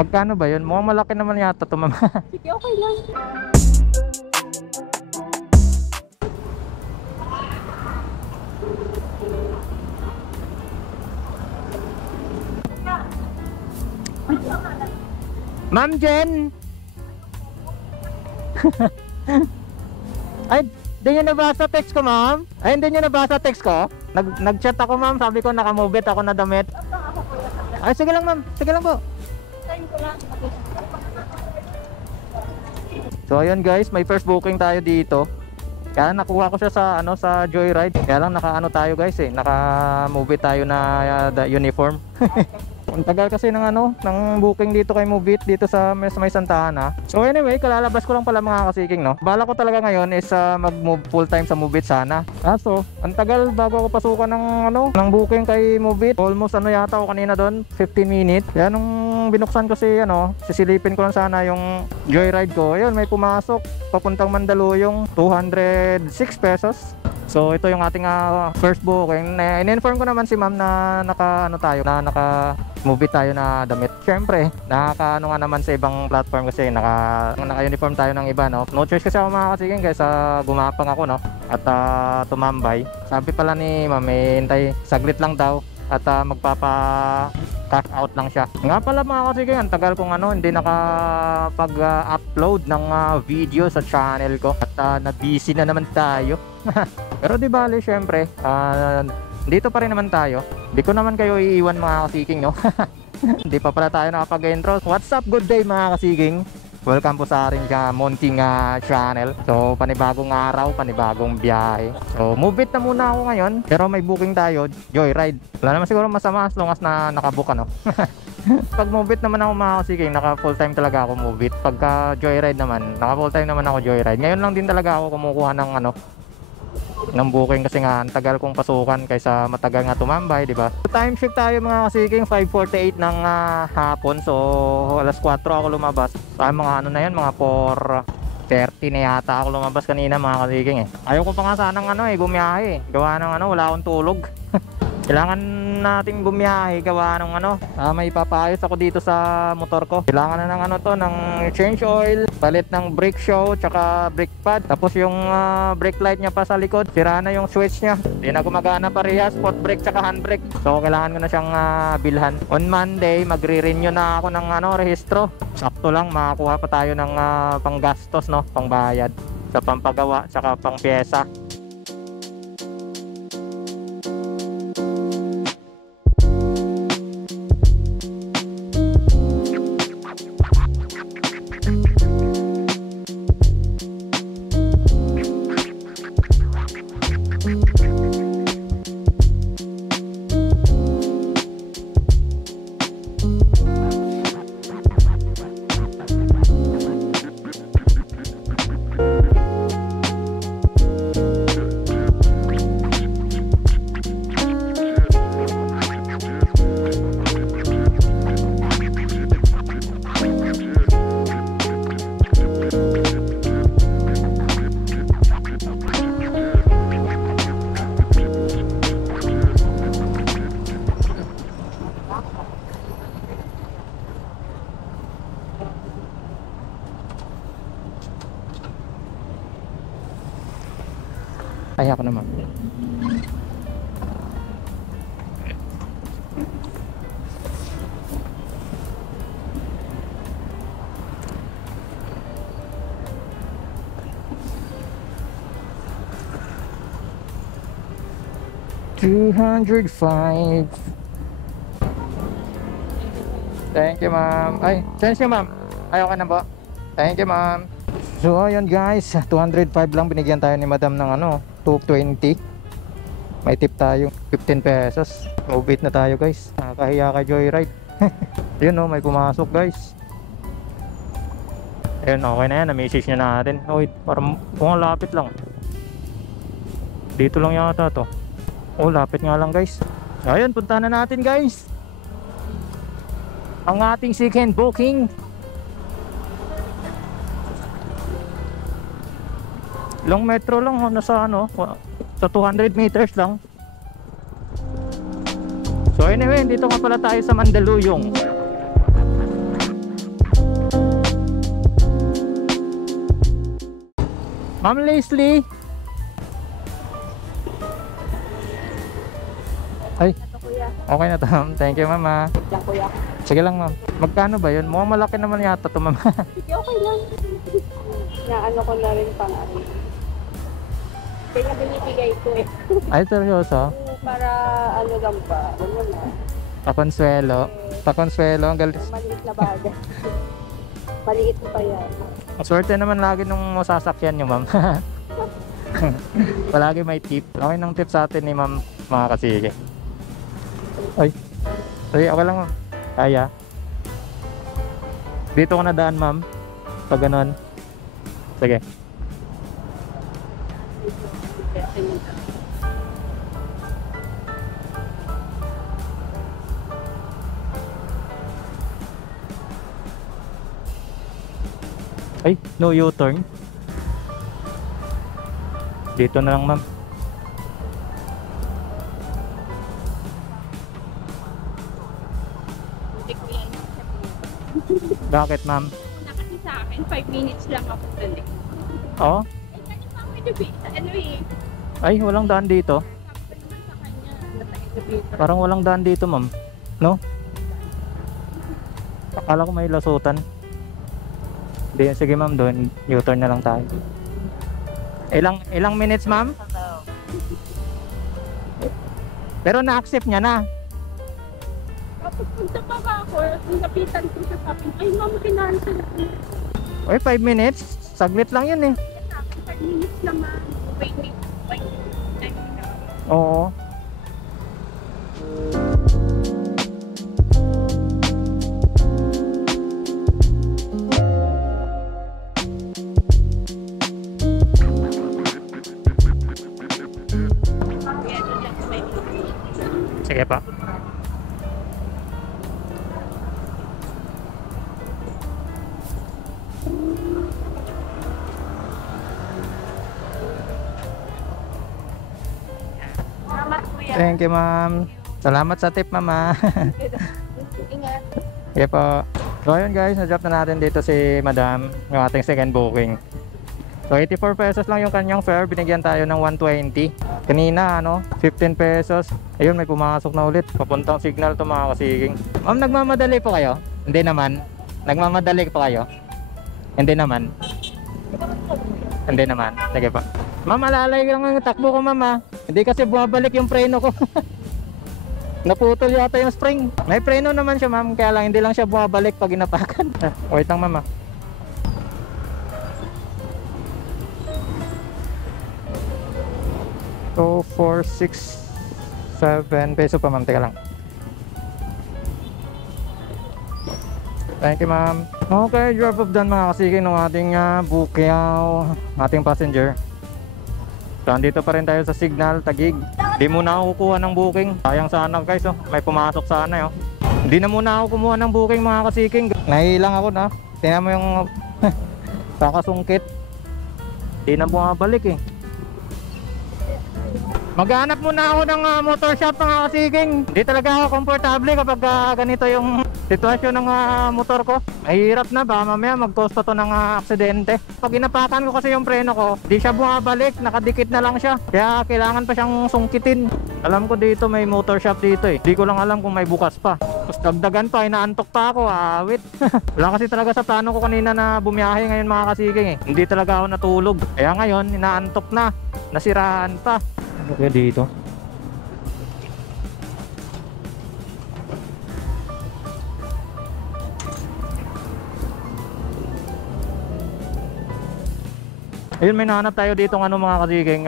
Magkano ba yun? Mukhang malaki naman yata to, ma'am. Sige, okay lang. Ma'am Jen! Ay, di nyo nabasa text ko, ma'am? Ay, hindi nyo nabasa text ko? Nag-chat ako, ma'am. Sabi ko nakamove it ako na damit. Ay, sige lang, ma'am. Sige lang po. Time ko lang. So, ayun guys, may first booking tayo dito. Kaya nakuha ko siya sa sa Joyride. Kaya lang naka tayo guys naka-move it tayo na uniform. Ang tagal kasi ng ng booking dito kay Move It dito sa may Santa Ana. So anyway, kalalabas ko lang pala mga kasiking, no. Bala ko talaga ngayon is mag-move full time sa Move It sana. So, ang tagal bago ako pasukan ng ng booking kay Move It. Almost yata ako kanina doon, 15 minutes. Kaya nung binuksan ko sisilipin ko lang sana yung Joyride ko. Ayun, may pumasok papuntang Mandaluyong, 206 pesos. So ito yung ating first booking. In-inform ko naman si ma'am na naka-move it tayo na damit. Syempre, nga naman sa ibang platform kasi naka-uniform tayo ng iba, no. No choice kasi ako mga kasiging kaysa gumapang ako, no, at tumambay. Sabi pala ni ma'am, hintay saglit lang daw at magpapa-cash out lang siya. Nga pala mga kasiging, ang tagal kong hindi nakapag-upload ng video sa channel ko at na-busy na naman tayo. Pero di bale, syempre dito pa rin naman tayo. Di ko naman kayo iiwan mga kasiging, no. Hindi pa pala tayo nakapag-intro. What's up, good day mga kasiging. Welcome po sa ating Monting channel. So panibagong araw, panibagong biyahe. So move it na muna ako ngayon. Pero may booking tayo, Joyride. Wala naman siguro masama as long as na nakabook, Pag move it naman ako mga kasiging, naka full time talaga ako move it. Pagka Joyride naman, naka full time naman ako Joyride. Ngayon lang din talaga ako kumukuha ng booking kasi nga ang tagal kong pasukan kaysa matagal nga tumambay, di ba? Time shift tayo mga kasiging, 5:48 ng hapon. So alas 4 ako lumabas. Sa mga na yan, mga 4:30 na yata ako lumabas kanina mga kasiging Ayaw ko pa nga sanang bumiyahe. Gawa ng wala akong tulog. Kailangan nating bumiyahe gawa ng may papayos ako dito sa motor ko. Kailangan na ng ng change oil, palit ng brake show, tsaka brake pad. Tapos yung brake light niya pa sa likod, sira na yung switch niya. Hindi na gumagana parehas, spot brake tsaka handbrake. So kailangan ko na siyang bilhan. On Monday, magre-renew na ako ng rehistro. Sakto lang, makakuha pa tayo ng panggastos, pangbayad sa pampagawa tsaka pang pyesa. Kaya ko naman. $205. Thank you, ma'am. Ay, thank you, ma'am. Ayaw ka na po. Thank you, ma'am. So ayun guys, 205 lang binigyan tayo ni madam ng 220. May tip tayo 15 pesos. Move it na tayo guys. Nakakahiya ka Joyride. Yun may pumasok guys. Ayun, okay na yan, na-message nyo natin. Wait, parang lapit lang. Dito lang yata to. Lapit nga lang guys. Ayun, puntahan na natin guys ang ating second booking. Long metro lang, nasa sa 200 meters lang. So anyway, dito nga pala tayo sa Mandaluyong. Ma'am Leslie. Ay, Ito kuya. okay na to, ma'am. Thank you, ma'am. Ah. Lang kuya. Sige lang, ma'am. Magkano ba yun? Mukhang malaki naman yata to, ma'am. Sige, okay lang. Na ano ko na rin pang ano. Kaya binibigay ko eh. Ay, seryoso? Para ano lang ba? Ano na. Pakonsuelo. Pakonsuelo. Ang galing. Maliit na bagay. Maliit pa yan. Swerte naman lagi nung sasakyan nyo, ma'am. Palagi may tip. Okay ng tip sa atin ni ma'am, mga kasige. Ay. Ay, okay lang, ma'am. Kaya. Dito ko na daan, ma'am. Pag ganon. Sige. Ay, no U-turn. Dito na lang, ma'am. Hindi ko yan. Bakit, ma'am? Una kasi sa akin, 5 minutes lang ako balik. Oh? Eh, kanina ako elevator. Ano eh. Ay, walang daan dito. Sabi ko naman sa kanya, nasa elevator. Parang walang daan dito, ma'am. No? Akala ko may lasutan. Di, sige, ma'am, doon. U-turn na lang tayo. Ilang minutes, ma'am? Pero na-accept niya na. Tapos punta pa ba ako, napitan ko siya sabi, ay ma'am, kinancel ko. Uy, 5 minutes? Saglit lang yun eh. Yan sabi, 5 minutes naman. Wait, wait. Oo. Sige pa. Salamat kuya. Thank you, ma'am. Salamat sa tip, mama. Ingat. Sige po. So ayun guys, na-drop na natin dito si madam, yung ating second booking. So 84 pesos lang yung kanyang fare, binigyan tayo ng 120. Kanina ano, 15 pesos. Ayun, may pumasok na ulit. Papuntang signal to mga kasiging. Ma'am, nagmamadali po kayo? Hindi naman. Nagmamadali po kayo? Hindi naman. Hindi naman. Sige pa. Ma'am, alalay lang ang takbo ko, ma'am, ha? Hindi kasi bumabalik yung preno ko. Naputol yata yung spring. May preno naman siya, ma'am, kaya lang hindi lang siya bumabalik pag inapakan. Wait lang, ma'am, ha? So 4, 6, 7 peso pa, ma'am. Teka lang. Thank you, ma'am. Okay, drop off done mga kasiging ng ating bukyaw, ating passenger. So andito pa rin tayo sa Signal, Taguig. Di muna ako kukuha ng booking. Sayang sana guys, oh. May pumasok sana, oh. Hindi na muna ako kumuha ng booking mga kasiging. Nahilang ako na. Tingnan mo yung kakasungkit. Di na bumabalik eh. Maghanap muna ako ng motor shop mga kasiging. Hindi talaga ako komportable kapag ganito yung sitwasyon ng motor ko. Mahirap na ba mamaya mag-cause pa to ng aksidente. Pag inapakan ko kasi yung preno ko, di siya bumabalik, nakadikit na lang siya. Kaya kailangan pa siyang sungkitin. Alam ko dito may motor shop dito eh. Di ko lang alam kung may bukas pa. Tapos dagdagan pa, inaantok pa ako, awit. Wala kasi talaga sa plano ko kanina na bumiyahe ngayon mga kasiging eh. Hindi talaga ako natulog. Kaya ngayon, inaantok na. Nasiraan pa. Ano kaya dito? Ayun, may nahanap tayo dito ng ano mga kasiging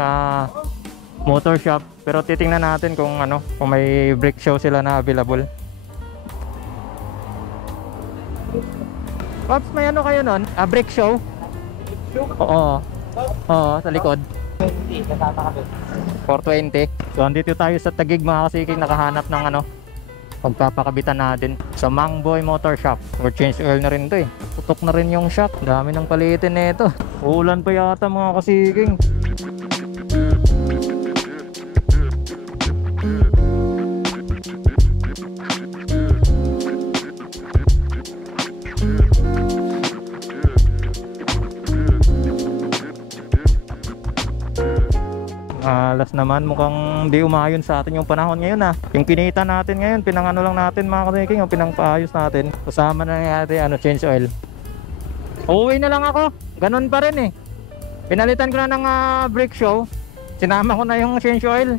motor shop, pero titingnan natin kung ano, kung may brake show sila na available. Pops, may ano kayo nun? Brake show? Oo. Oo, sa likod. 420. So andito tayo sa Taguig mga kasiging, nakahanap ng ano, pagpapakabitan natin sa Mangboy Motor Shop. Or change oil na rin to eh. Tutok na rin yung shock. Dami ng palitin nito. Ulan pa yata mga kasiging. Alas naman, mukhang di umayon sa atin yung panahon ngayon Yung kinita natin ngayon, pinangano lang natin mga kasiking, yung pinangpaayos natin. Kasama na natin change oil. Uuwi na lang ako, ganun pa rin Pinalitan ko na ng brake show. Sinama ko na yung change oil.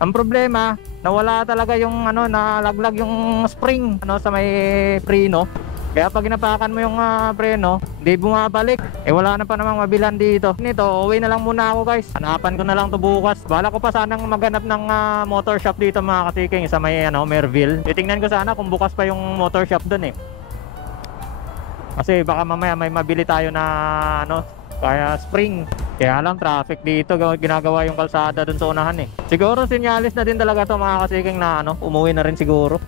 Ang problema, nawala talaga yung nalaglag yung spring sa may preno. Kaya pag ginapakan mo yung preno, hindi bumabalik. Wala na pa namang mabilan dito. Nito, uwi na lang muna ako guys. Hanapan ko na lang to bukas. Bala ko pa sanang maghanap ng motor shop dito mga katiking sa may Merville. Titingnan ko sana kung bukas pa yung motor shop dun Kasi baka mamaya may mabili tayo na kaya spring. Kaya lang traffic dito, ginagawa yung kalsada dun sa unahan Siguro sinyalis na din talaga to mga kasiking na umuwi na rin siguro.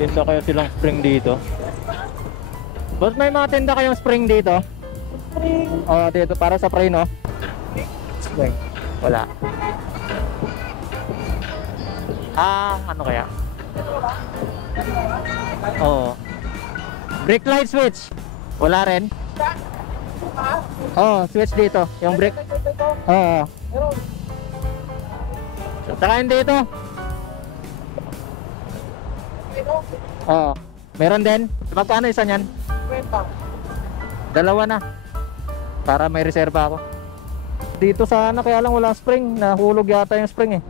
Tinda kayo silang spring dito. Boss, may mga tinda kayong spring dito? Spring? Oo, dito para sa preno. Spring? Wala. Ano kaya? Oo. Brake light switch? Wala rin? Oo, switch dito. Yung brake. Oo. Saka yun dito. Oo. Meron din? Magkano isa niyan? 20. Dalawa na. Para may reserva ako. Dito sana kaya lang wala spring. Nahulog yata yung spring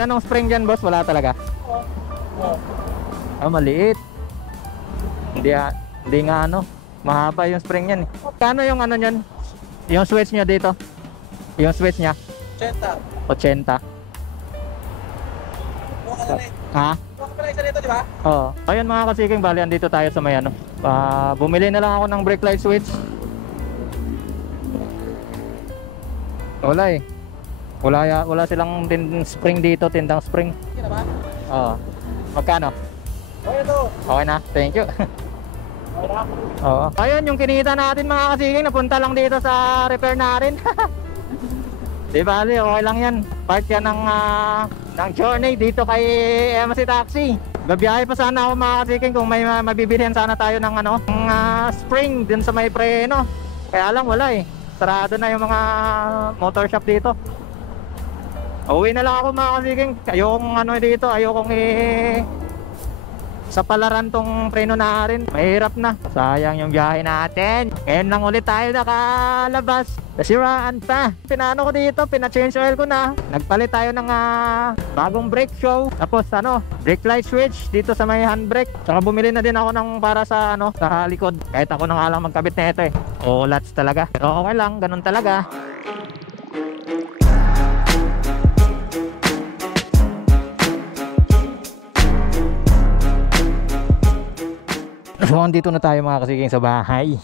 Anong spring dyan boss? Wala talaga? Maliit. Hindi nga mahaba yung spring yan Kano yung nyan? Yung switch nya dito? Yung switch nya? 80. 80. Ha? Oo. Ayun mga kasiking, bali andito tayo sa may bumili na lang ako ng brake light switch. Wala wala silang spring dito, tindang spring. Oo. Magkano? Okay na, thank you. Oo. Ayun yung kinita natin mga kasiking, napunta lang dito sa repair na rin. Di bali, okay lang yan. Part yan ng journey dito kay MC Taxi. Babiyahe pa sana ako mga kasiking kung may mabibilihan sana tayo ng spring din sa may preno. Kaya lang wala sarado na yung mga motor shop dito. Uwi na lang ako mga kasiking. Ayokong dito, ayokong sa palaran tong preno na rin. Mahirap na. Sayang yung biyahe natin. Ngayon lang ulit tayo nakalabas. Nasiraan pa. Pinano ko dito, pina-change oil ko na. Nagpalit tayo ng bagong brake show. Tapos brake light switch dito sa may handbrake. Tsaka bumili na din ako ng para sa sa likod. Kahit ako na nga lang magkabit na ito Lats talaga. Pero okay lang, ganun talaga. So, andito na tayo mga kasiking sa bahay.